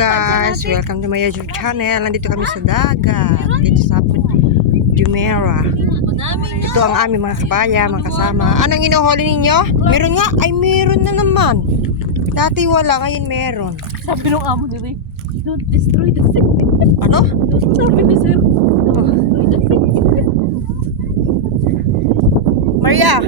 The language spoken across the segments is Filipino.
guys, welcome to my YouTube channel. Nandito kami sa dagat, dito sa Jumeirah. Ito ang aming mga kabaya, mga kasama. Anong inuhuli ninyo? Meron nga? Ay, meron na naman. Dati wala, ngayon meron. Sabi nung amo nila, don't destroy the sea. Ano? Sabi ni sir, don't destroy the sea. Maria!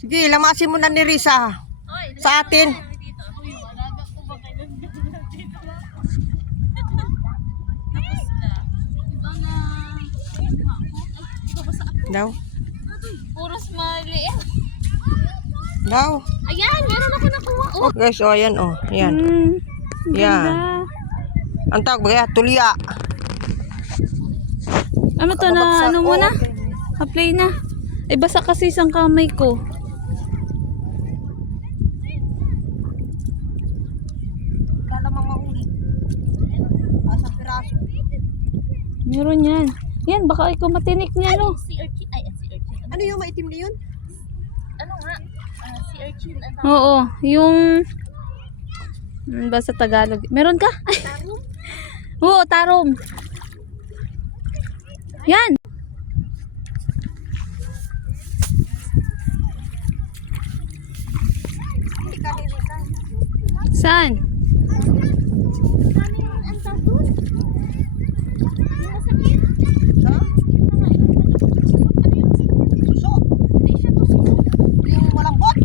Sige, lamasin mo na ni Risa sa atin. Daw. Puros maliit. Daw. Ayan, meron ako nakuha. Oh, guys, oh, ayan, oh. Ayan. Yan. Ang tawag ba? Tulya. Ano to na, ano mo na? Apply na. Ay, basa kasi isang kamay ko. Meron yan. Yan, baka ikaw matinik niya, no? Sea urchin. Ay, sea urchin. Ano yung maitim na yun? Ano nga? Sea urchin. Oo, yung... Basta Tagalog. Meron ka? Tarom? Oo, tarom. Yan. Saan? Suso. Yung malambot.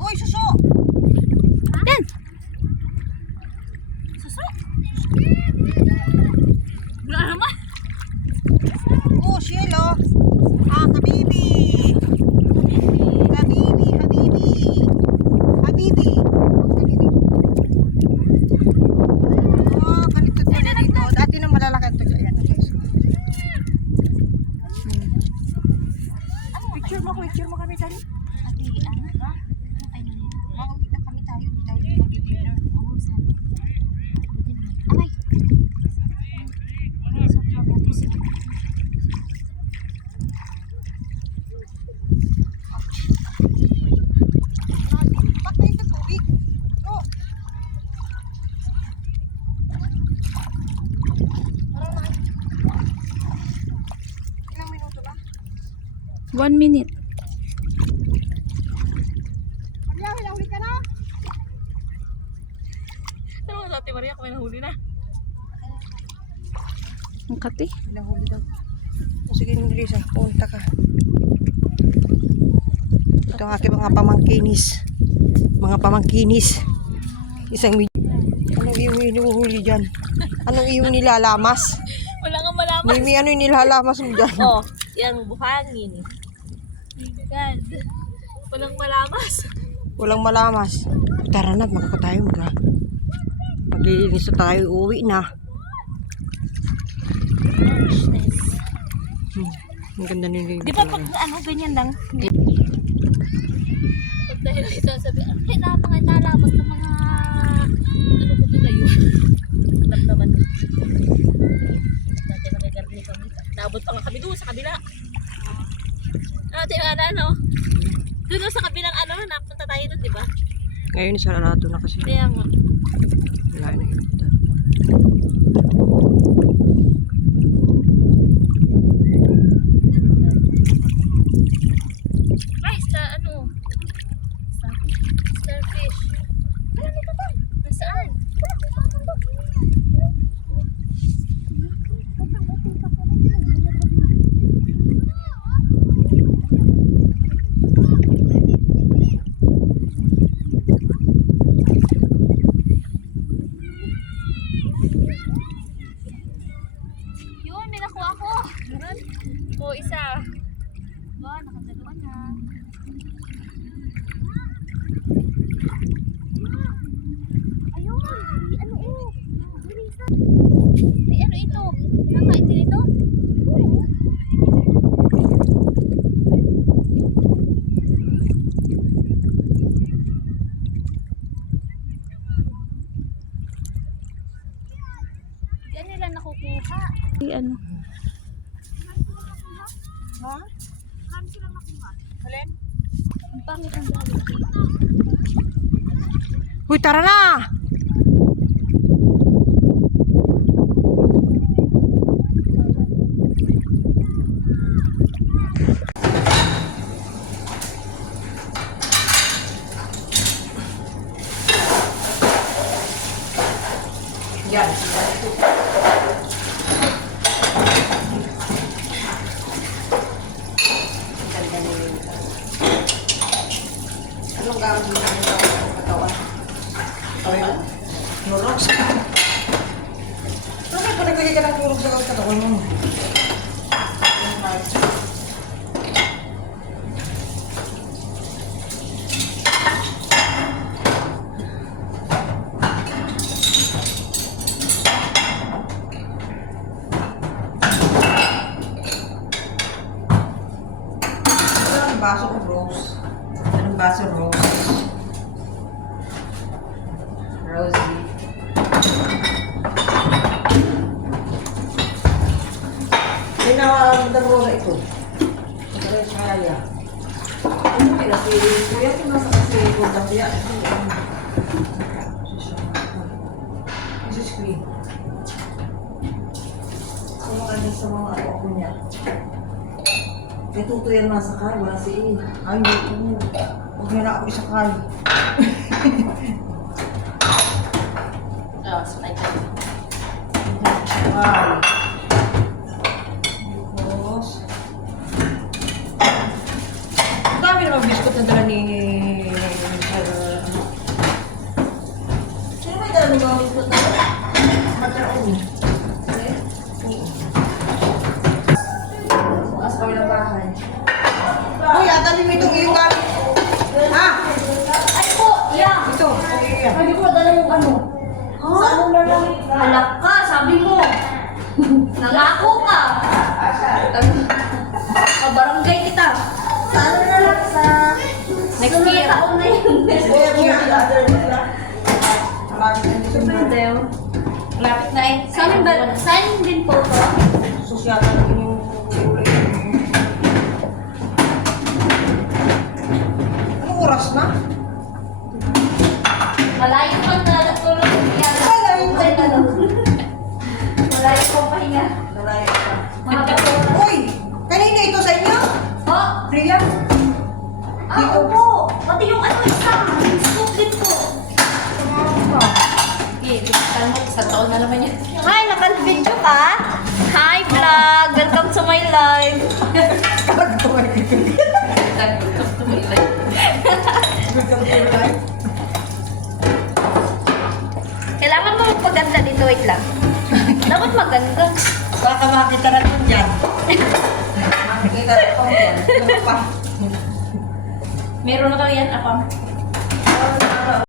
Uy, suso. Yan. Suso? Wala naman. Oh, cielo. Ah, kabibi. Kabibi, habibi. Habibi. Kabibi. Oh, ganito talaga dito. Dati na malalaki ito. Ayan na guys. Picture mo kami tali. Mauwi na kami tayo. Di tayo mag-dinner. Patay sa tubig. Oh. Ilang minuto na? 1 minute. Maria, hinahuli ka na? Ano nga sa Ate Maria kung may nahuli na? Ang kati. Hinahuli daw. O sige, Risa, punta ka. Ito ang aking mga pamangkinis. Mga pamangkinis. Isang anong iyong hinuhuli dyan? Anong iyong nilalamas? Wala nga malaman. Mimi, ano yung nilalamas mo dyan? Oh, yung buhangin. God. Walang malamas. Walang malamas. Tara na, makakatayo ka. Mag-iinis na tayo, uwi na. Ang ganda nila. Di ba pag ano, ganyan lang? Pag dahil ito sabi, ay mga nalamas ng mga ano ko nila yun. Alam naman. Dati nagagarni kami. Naabot pa nga kami doon sa kabila. Ano? Doon sa kabilang ano, napunta tayo doon, di ba? Ngayon, sarado na kasi. Kaya nga. Wala na yun. Ay, ano? Starfish. Ano ka ba? Nasaan? Yun, may nakuha ko. O, isa. Ba, nakadalawa na. Ayun, ano Ay, ano ito? Nakain din ito? ano. Ha? Alin? Ang pangit ang dami. Uy, tara na! Yan. Anong gamit mo sa katawan? Katawan? Clorox? Bakit pa nagbigay ka ng Clorox sa katawan mo? Anong baso ko, Rose? Anong baso, Rose? Rosie. Pinawagdag mo na ito. Ito rin kaya. Ano kaya si Kuya? Kung nasa kasi Gordang Kuya. This is clean. Kung kanya sa mga ako niya. May tuto yan masakay. Wala si E. Ay, hindi. Huwag niya na ako isakay. Oh, slide ka. Wow. Tapos, ang dami naman biskot na dala ni sino may dala ng mga biskot na dala? Matraon. Bukas kami ng bahay. Uy, atalin mo itong iyong gamit. Ha? Ay po, yeah. Ito. Ayan. Sabi ko, dala yung ano. Saan mo lang? Halak ka, sabi mo. Nangako ka. Barangay kita. Saan mo lang? Sa next year. Taon na yun. Malapit na eh. Saan din po to? Sosyata na yung anong oras na? Malayo pa na natulog niya. Malayo pa pahinga. Nalayo ka. Mga katulog. Uy! Kanina ito sa inyo? Oh, Priya? opo. Pati yung ano isa. Yung scoop din po. Sa taon na naman yun. Hi, naka-video ka? Hi, vlog. Welcome to my life. Welcome to my life. Kailangan mo magpaganda dito. Wait lang. Dapat maganda. Baka makita na nun yan. Makikita na kung yan. Ano pa? Meron na kami yan, apam.